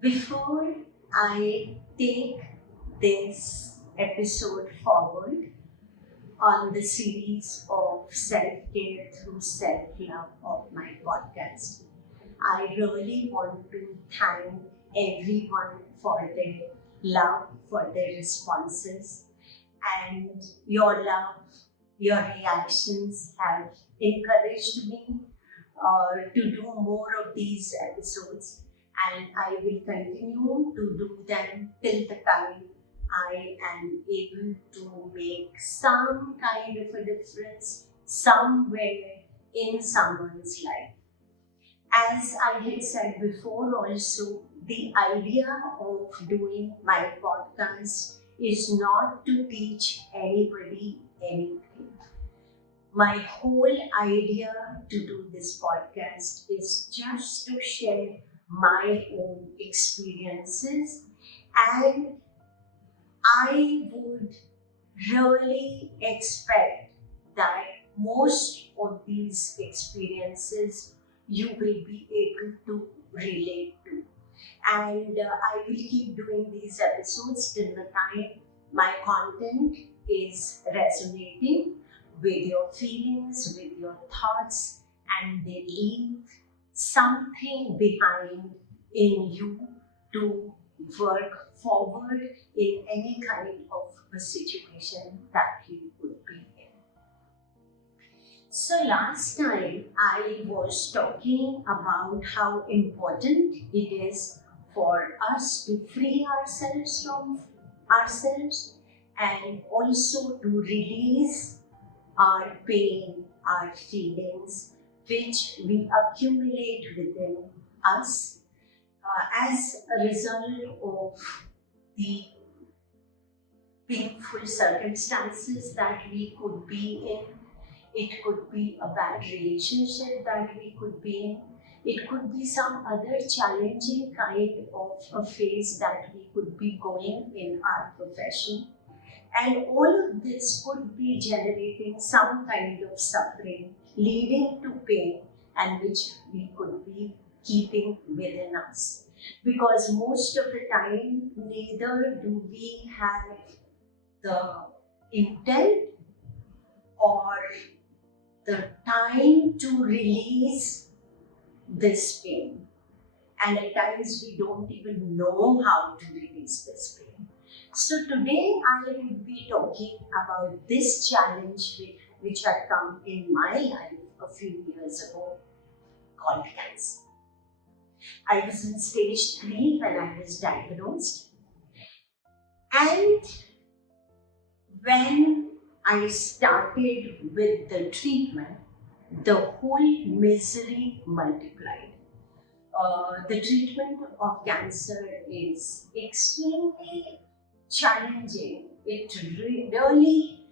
Before I take this episode forward on the series of self-care through self-love of my podcast, I really want to thank everyone for their love, for their responses, and your love, your reactions have encouraged me to do more of these episodes, and I will continue to do them till the time I am able to make some kind of a difference somewhere in someone's life. As I had said before, also, the idea of doing my podcast is not to teach anybody anything. My whole idea to do this podcast is just to share my own experiences, and I would really expect that most of these experiences you will be able to relate to. And I will keep doing these episodes till the time my content is resonating with your feelings, with your thoughts, and they leave something behind in you to work forward in any kind of a situation that you could be in. So last time I was talking about how important it is for us to free ourselves from ourselves and also to release our pain, our feelings, which we accumulate within us as a result of the painful circumstances that we could be in. It could be a bad relationship that we could be in. It could be some other challenging kind of a phase that we could be going in our profession. And all of this could be generating some kind of suffering, leading to pain, and which we could be keeping within us. Because most of the time, neither do we have the intent or the time to release this pain. And at times we don't even know how to release this pain. So today I will be talking about this challenge which had come in my life a few years ago, called cancer. I was in stage 3 when I was diagnosed, and when I started with the treatment, the whole misery multiplied. The treatment of cancer is extremely challenging. It really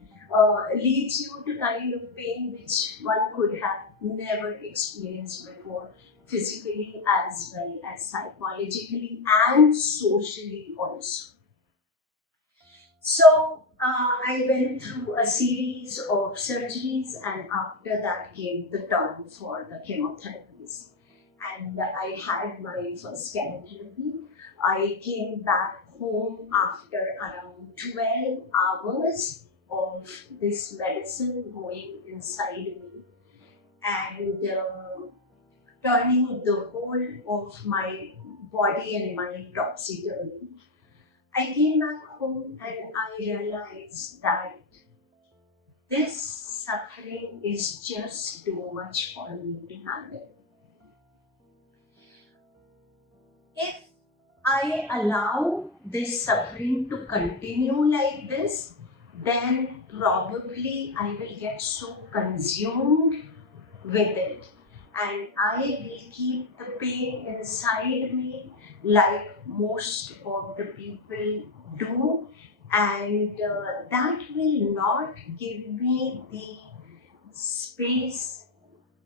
leads you to kind of pain which one could have never experienced before, physically as well as psychologically and socially also. So I went through a series of surgeries, and after that came the turn for the chemotherapies. And I had my first chemotherapy. I came back home after around 12 hours of this medicine going inside me and turning the whole of my body and mind topsy-turvy. I came back home and I realized that this suffering is just too much for me to handle. If I allow this suffering to continue like this, then probably I will get so consumed with it, and I will keep the pain inside me like most of the people do, and that will not give me the space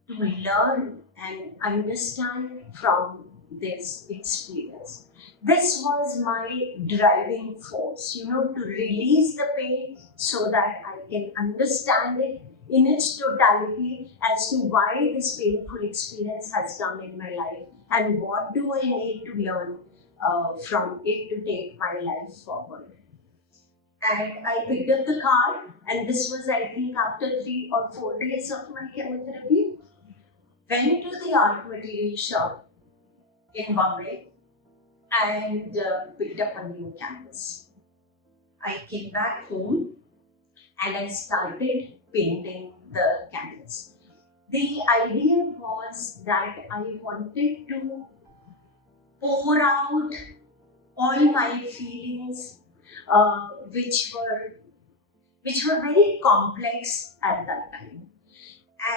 to learn and understand from this experience. This was my driving force, to release the pain so that I can understand it in its totality as to why this painful experience has come in my life and what do I need to learn from it to take my life forward. And I picked up the car, and this was, I think, after 3 or 4 days of my chemotherapy. Went to the art material shop in Bombay and picked up a new canvas. I came back home and I started painting the canvas. The idea was that I wanted to pour out all my feelings, which were very complex at that time.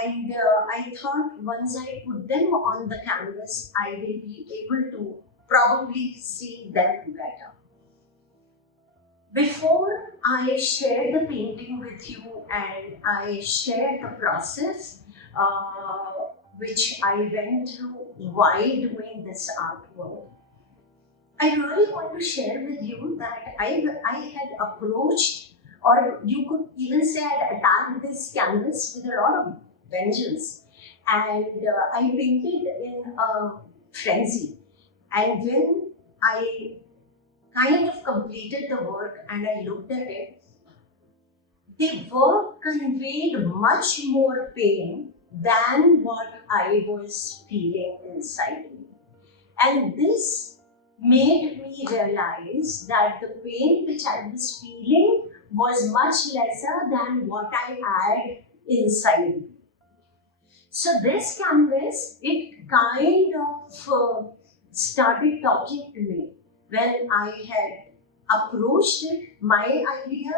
And I thought once I put them on the canvas, I will be able to probably see them better. Before I share the painting with you and I share the process which I went through while doing this artwork, I really want to share with you that I had approached, or you could even say I had attacked this canvas with a lot of vengeance. And I painted in a frenzy. And when I kind of completed the work and I looked at it, the work conveyed much more pain than what I was feeling inside me. And this made me realize that the pain which I was feeling was much lesser than what I had inside me. So this canvas, it kind of started talking to me. When I had approached it, my idea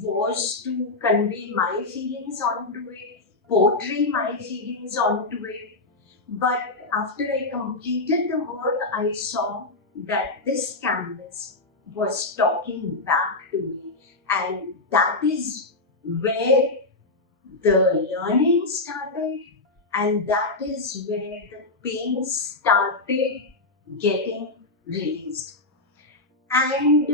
was to convey my feelings onto it, portray my feelings onto it. But after I completed the work, I saw that this canvas was talking back to me. And that is where the learning started, and that is where the pain started getting released. And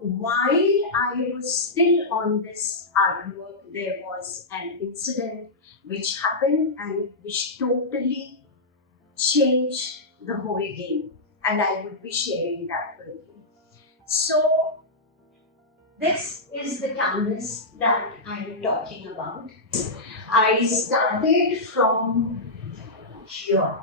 while I was still on this artwork, there was an incident which happened and which totally changed the whole game. And I would be sharing that with you. So, this is the canvas that I'm talking about. I started from here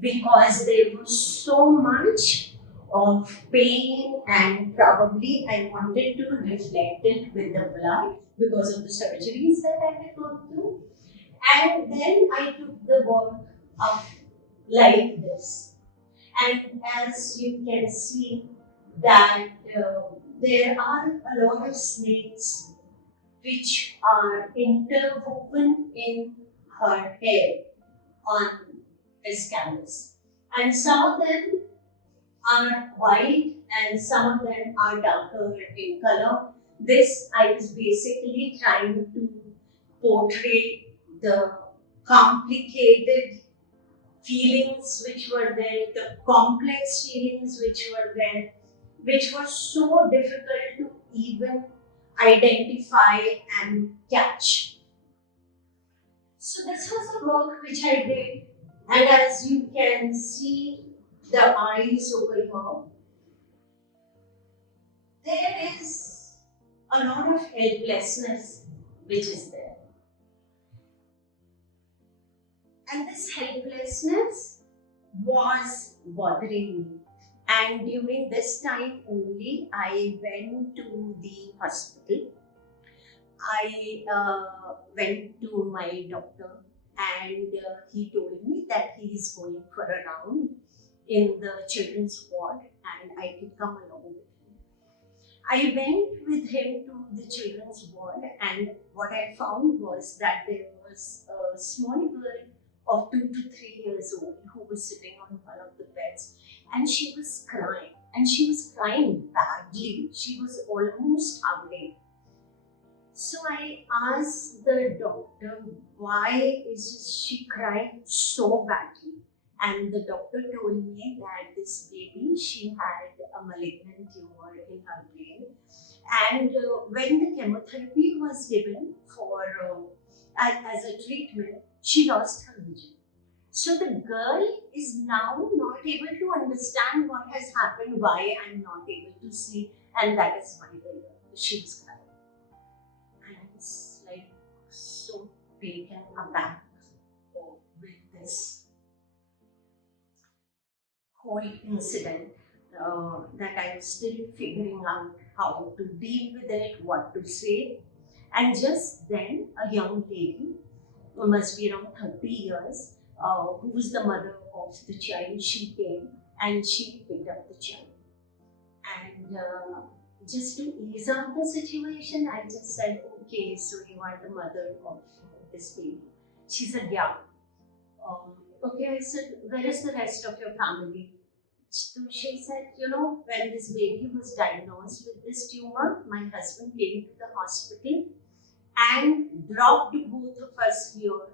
because there was so much of pain, and probably I wanted to reflect it with the blood because of the surgeries that I had gone through. And then I took the work up like this. And as you can see that there are a lot of snakes which are interwoven in her hair on this canvas. And some of them are white and some of them are darker in color. This I was basically trying to portray the complicated feelings which were there, the complex feelings which were there, which were so difficult to even identify and catch. So this was the work which I did, and as you can see the eyes over here, there is a lot of helplessness which is there. And this helplessness was bothering me. And during this time only, I went to the hospital. I went to my doctor, and he told me that he is going for a round in the children's ward and I could come along with him. I went with him to the children's ward, and what I found was that there was a small girl of 2 to 3 years old who was sitting on one of the beds, and she was crying, and she was crying badly. She was almost howling. So I asked the doctor, why is she crying so badly? And the doctor told me that this baby, she had a malignant tumor in her brain. And when the chemotherapy was given for as a treatment, she lost her vision. So the girl is now not able to understand what has happened, why I'm not able to see, and that is why she was crying. And I was like so taken aback with this whole incident, that I was still figuring out how to deal with it, what to say. And just then, a young lady, who must be around 30 years, who was the mother of the child, she came and she picked up the child. And just to ease up the situation, I just said, okay, so you are the mother of this baby. She said, yeah. Okay, I said, where is the rest of your family? So she said, when this baby was diagnosed with this tumor, my husband came to the hospital and dropped both of us here,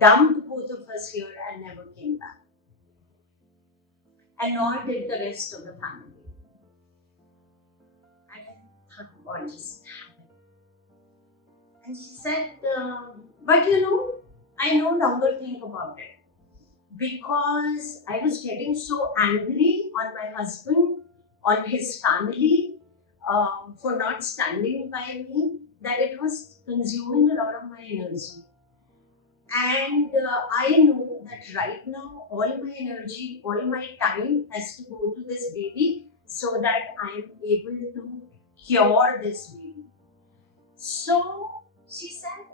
dumped both of us here, and never came back. And nor did the rest of the family. And I thought, what just happened? And she said, but I no longer think about it, because I was getting so angry on my husband, on his family, for not standing by me, that it was consuming a lot of my energy. And I know that right now all my energy, all my time has to go to this baby so that I am able to cure this baby. So she said,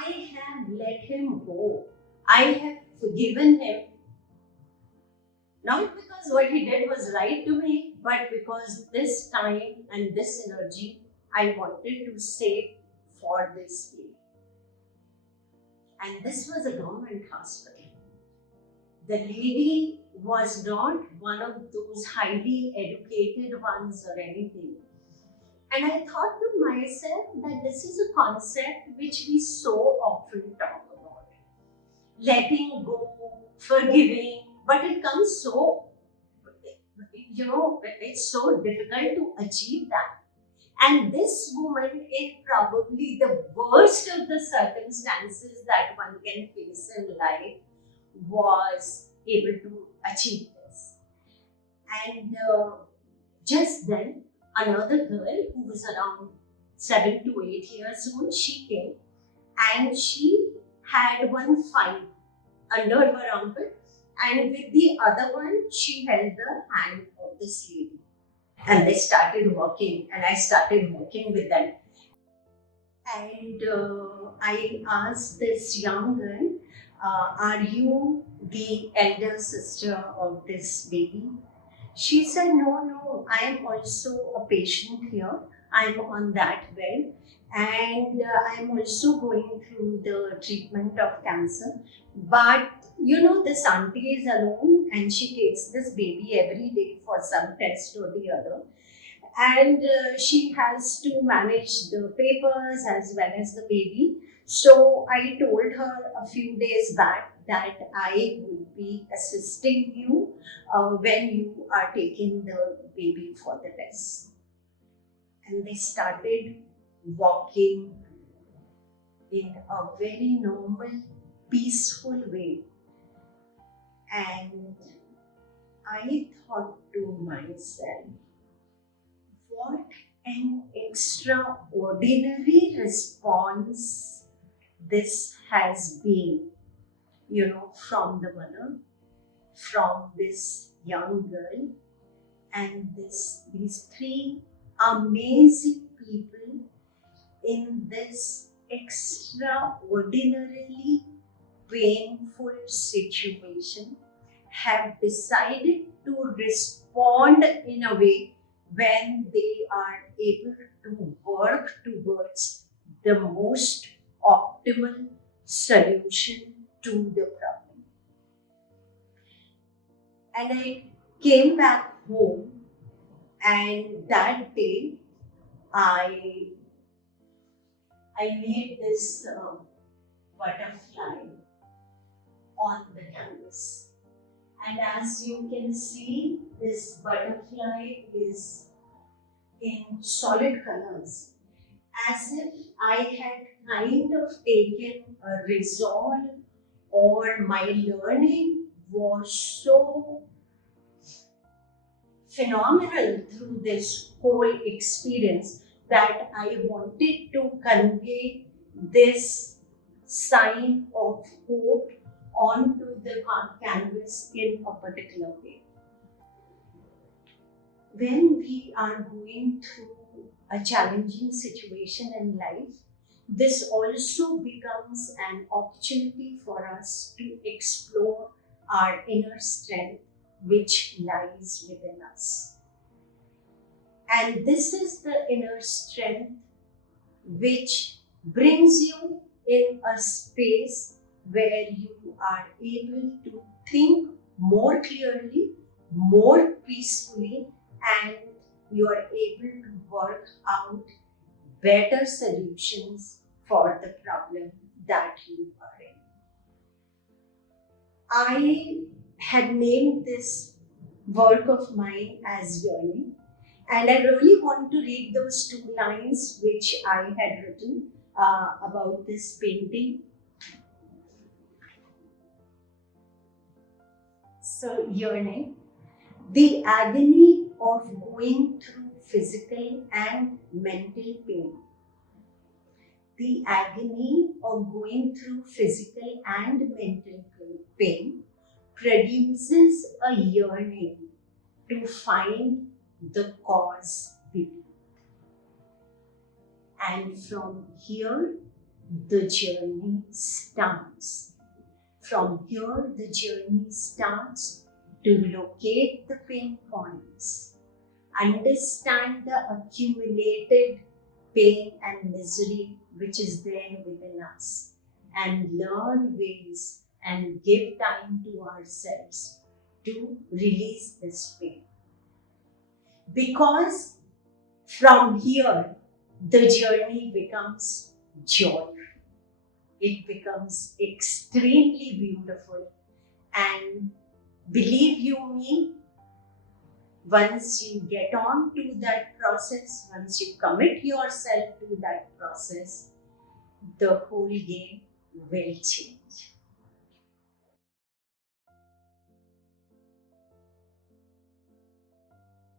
I have let him go. I have forgiven him. Not because what he did was right to me, but because this time and this energy I wanted to save for this baby. And this was a government hospital. The lady was not one of those highly educated ones or anything. And I thought to myself that this is a concept which we so often talk about. Letting go, forgiving, but it comes so, it's so difficult to achieve that. And this woman, in probably the worst of the circumstances that one can face in life, was able to achieve this. And just then, another girl who was around 7 to 8 years old, she came and she had one file under her armpit, and with the other one, she held the hand of this lady. And they started walking, and I started walking with them. And I asked this young girl, are you the elder sister of this baby? She said, no, I am also a patient here. I'm on that bed, and I'm also going through the treatment of cancer. But this auntie is alone, and she takes this baby every day for some test or the other. And she has to manage the papers as well as the baby. So I told her a few days back that I will be assisting you when you are taking the baby for the test. And they started walking in a very normal, peaceful way. And I thought to myself, what an extraordinary response this has been, from the mother, from this young girl, and these three amazing people in this extraordinarily painful situation have decided to respond in a way when they are able to work towards the most optimal solution to the problem. And I came back home, and that day I made this butterfly on the canvas. And as you can see, this butterfly is in solid colors, as if I had kind of taken a resolve or my learning was so phenomenal through this whole experience that I wanted to convey this sign of hope onto the canvas in a particular way. When we are going through a challenging situation in life, this also becomes an opportunity for us to explore our inner strength which lies within us. And this is the inner strength which brings you in a space where you are able to think more clearly, more peacefully, and you are able to work out better solutions for the problem that you are in. I had named this work of mine as Yearning, and I really want to read those two lines which I had written about this painting. So, yearning, the agony of going through physical and mental pain. The agony of going through physical and mental pain produces a yearning to find the cause within. And from here, the journey starts. From here, the journey starts to locate the pain points, understand the accumulated pain and misery which is there within us, and learn ways and give time to ourselves to release this pain. Because from here, the journey becomes joy. It becomes extremely beautiful, and believe you me, once you get on to that process, once you commit yourself to that process, the whole game will change.